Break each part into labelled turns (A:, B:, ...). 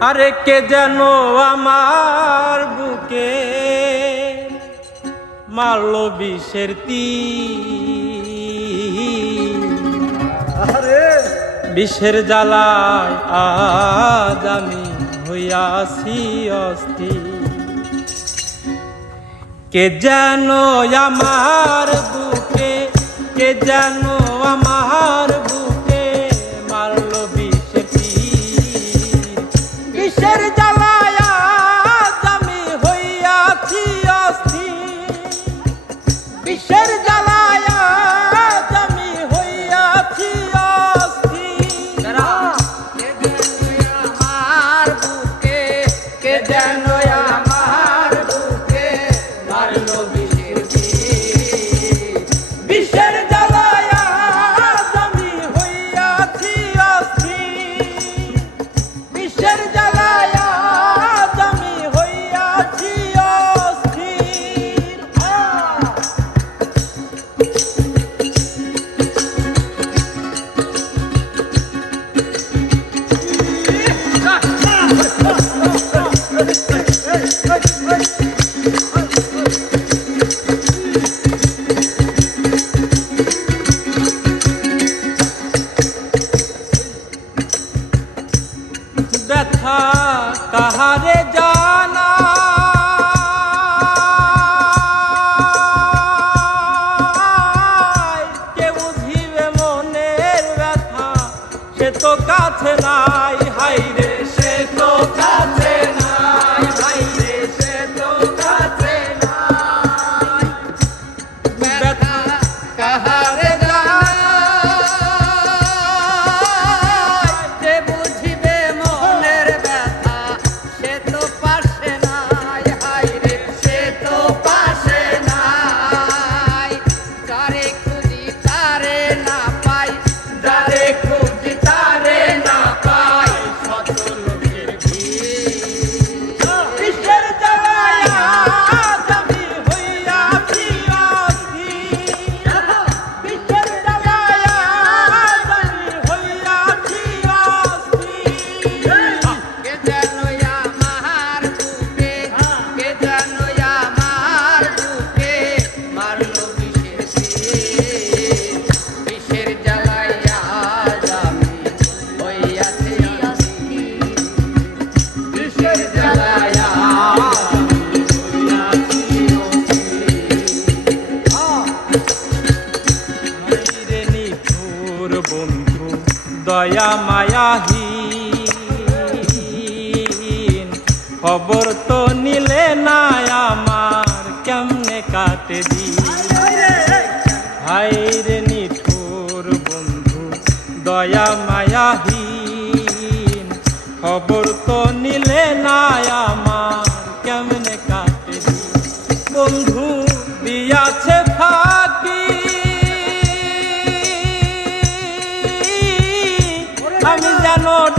A: আরে কে যেন আমার বুকে মারলো বিষের
B: আরে।
A: বিষের জ্বালায় আজ আমি হইয়াছি অস্থির। কে যেন আমার বুকে কে যেন আমার মারলো বিষের তীর। কাহারে জানা। কে বুঝিবে মনের ব্যথা সে তো কাছে নাই হাই দয়া মায়াহীন খবর তো নিলে না আমার, কেমনে কাটে দিন? হাই রে নিঠুর বন্ধু, দয়া মায়াহীন খবর তো নিলে না আমার, কেমনে কাটে দি বন্ধু দিয়াছে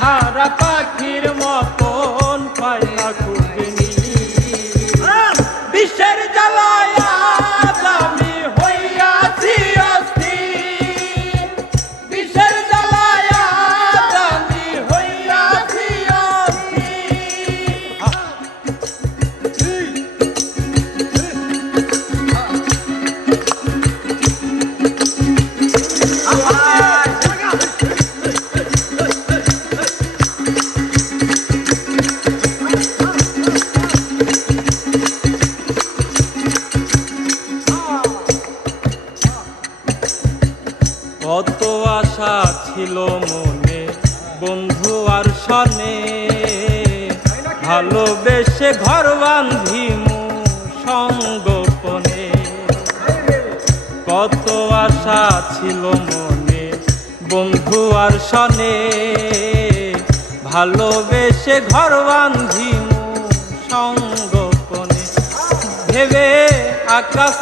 A: হারা ভালোবেসে ঘর বান্ধিমু সঙ্গোপনে কত আশা ছিল মনে, বন্ধু আর সনে। ভালোবেসে ঘর বান্ধিমু সঙ্গোপনে ভেবে আকাশ